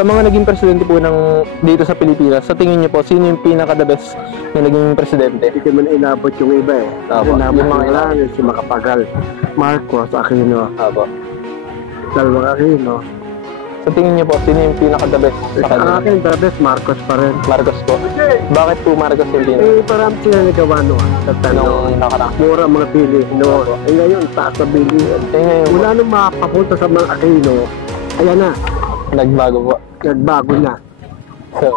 Sa mga naging presidente po ng dito sa Pilipinas, sa tingin niyo po, sino yung pinaka-the best na naging presidente? Hindi man inabot yung iba eh. Apo. Inabot Yung mga yung lang, si Macapagal, Marcos, Aquino, Apo. Salvador Aquino. Sa tingin niyo po, sino yung pinaka-the best sa Sa kanila? akin, the best, Marcos pa rin. Marcos po. Bakit po Marcos yung pinaka? Eh, parang sila nagawa no. Sa Nung tanong, nakarang. mura mga bili. No. Eh ngayon, taas na bili. Ngayon po, Wala nang makapapunta sa mga Aquino. Ayan na, nagbago po. nagbago na. So,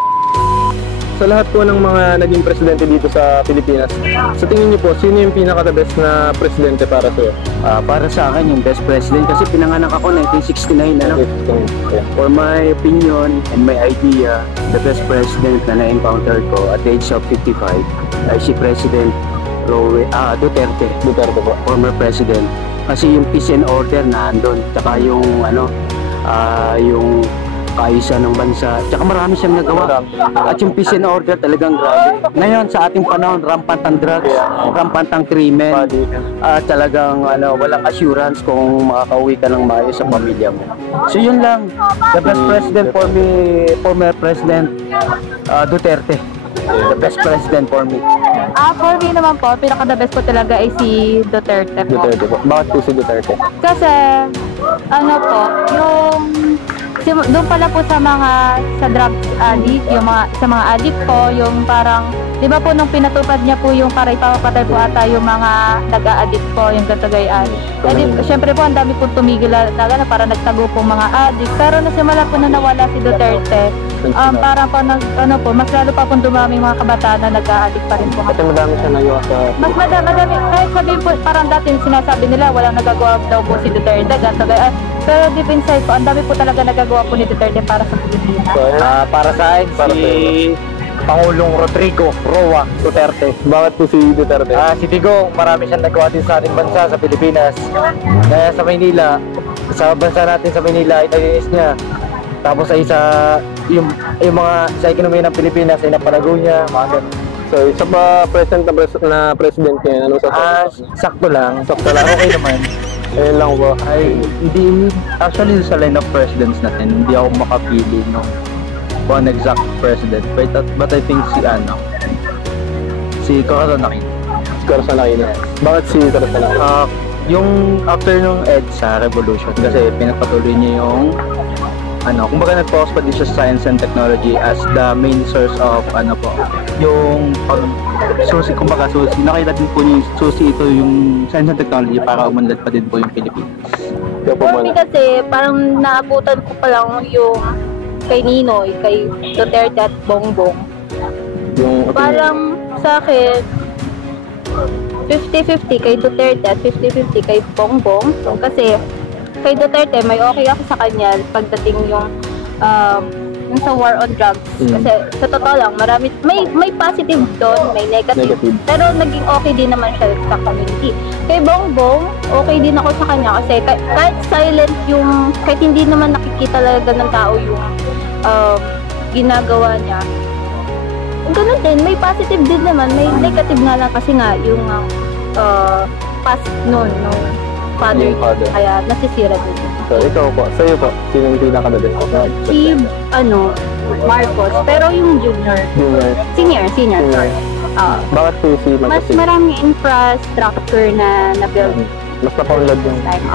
sa lahat po ng mga naging presidente dito sa Pilipinas, sa tingin niyo po, sino yung pinaka-the best na presidente para sa'yo? Para sa akin, yung best president kasi pinanganak ako 1969, ano? For my opinion and my idea, the best president na na-encounter ko at the age of 55 ay si President Duterte. Duterte po. Former president. Kasi yung peace and order na andun, tsaka yung yung kaayusan ng bansa, tsaka marami siyang nagawa. At yung peace and order talagang grabe. Ngayon sa ating panahon, rampant ang drugs, rampant ang krimen, talagang walang assurance kung makakauwi ka ng maayos sa pamilya mo. So yun lang, the best president for me, former President Duterte. The best president for me. For me naman po, pinaka-the best po talaga ay si Duterte po. Duterte po. Bakit po si Duterte? Kasi, doon pala po sa drugs addict, sa mga addict po, yung parang, di ba po nung pinatupad niya po yung para ipapatay po ata yung mga nag-a-addict po, yung Gatagayan. Siyempre po, ang dami po tumigil na para nagtago po mga addict. Pero nasimula po na nawala si Duterte, parang po, mas lalo pa po dumami mga kabataan na nag-a-addict pa rin po. Kasi madami siya nagawa sa... Mas madami, kahit sabihin po, parang dati sinasabi nila, walang nagagawa daw po si Duterte, Gatagayan. Pero deep inside po, ang dami po talaga nagagawa po ni Duterte para sa Pilipinas. So, Para sa akin, si Pangulong Rodrigo Roa Duterte. bakit po si Duterte? Si Digong, marami siyang nagawa din sa ating bansa, sa Pilipinas. Kaya sa Maynila, sa bansa natin sa Maynila, italinis niya. Tapos ay yung mga sa ekonomiya ng Pilipinas ay napalago niya, mga ganun. So, isa pa present na president ngayon, ano sa Sakto lang. sakto lang, okay naman. Ayun lang po. Ay, hindi, actually sa line of presidents natin, hindi ako makapili ng one exact president. But I think si Corazon Aquino. Corazon Aquino. Bakit si Corazon Aquino? Yung after nung EDSA revolution, kasi pinagpatuloy niya yung kumbaga nag-focus pa din siya sa science and technology as the main source of yung kumbaga susi. Nakita din po niya yung susi ito yung science and technology para umunlad pa din po yung Pilipinas. For me kasi, parang naabutan ko pa lang yung kay Ninoy, kay Duterte at Bongbong. Yung Parang sa akin, 50-50 kay Duterte at 50-50 kay Bongbong. Kasi kay Duterte, may okay ako sa kanya pagdating yung sa war on drugs. Kasi sa totoo lang, may positive doon, may negative. Pero naging okay din naman siya sa community. Kay Bongbong, okay din ako sa kanya kasi kahit silent kahit hindi naman nakikita talaga ng tao yung ginagawa niya. Ganun din, may positive din naman, may negative nga lang kasi nga yung past nung father, kaya nasisira din. So, ikaw po, sa'yo po, sino yung pinaka-the best? Si, Marcos, pero yung senior, sorry. Bakit po si Mas Marcos? maraming infrastructure na na-build. Mas napaunlad yung... Time.